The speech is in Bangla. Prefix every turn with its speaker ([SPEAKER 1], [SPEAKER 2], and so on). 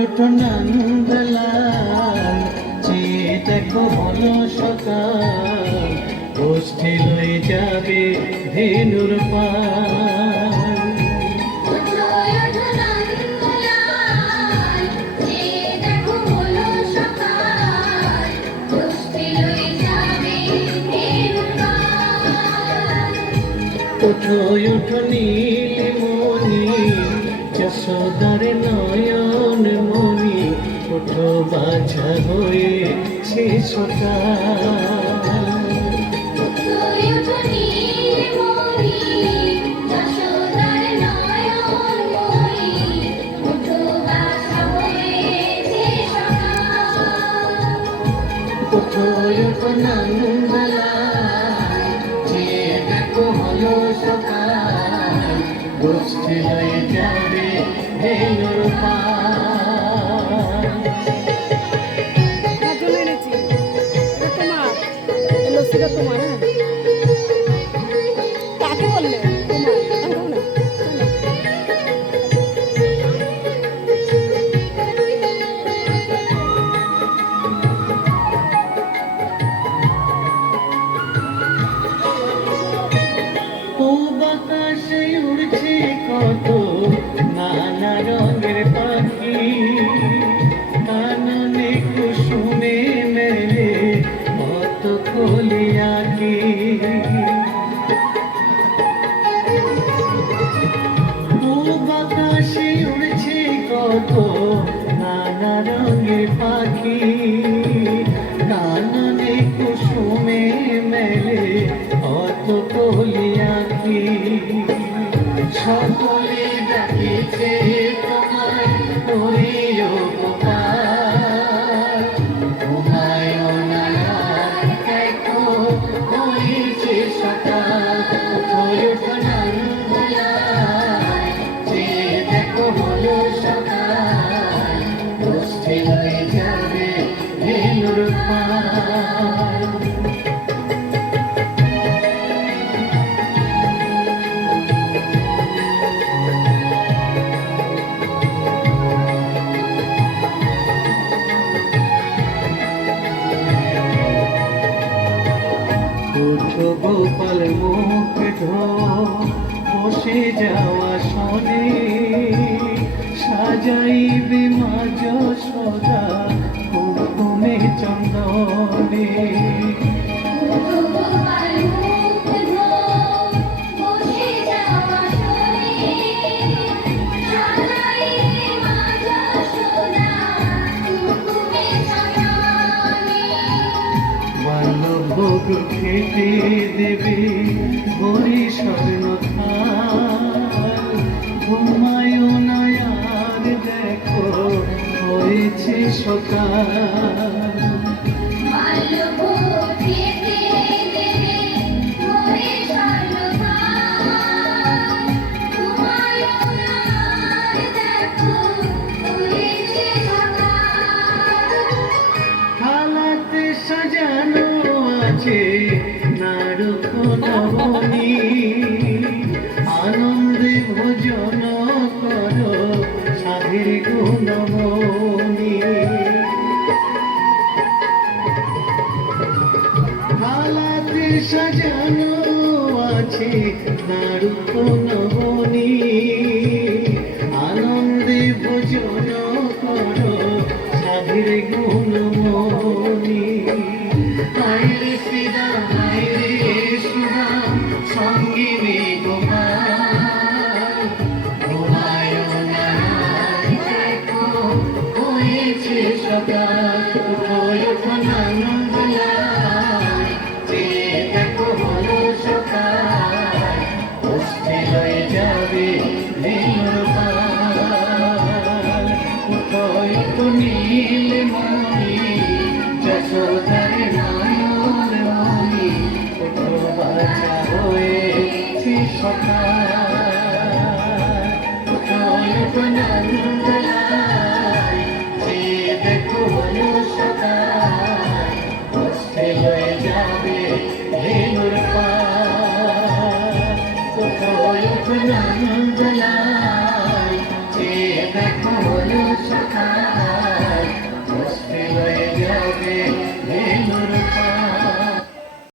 [SPEAKER 1] নন্দলাল চেয়ে দেখো হলো সকাল গোষ্ঠী লয়ে যাবে ধেনুর পাল। ওঠো ওঠো নীলমণি যশোদার নয়ন মণি ওঠো বাছা হয়ে নন্দলাল দেখো হলো সকাল গোষ্ঠী লয়ে যাবে Kemarin. পাখি কুসুমে মেলে কত কলিয়াকি। সকলে ডাকিছে গোপাল মুখ বসে যাওয়া খেতে দেবে ভরি স্বর্ণ ঘুমায় নয়ার দেখো হয়েছে সকাল। সাজানো আছে নারক নবনী আনন্দে ভোজন করো সাধের গুণমণি আইরে শ্রীরা আইরে না হয়েছে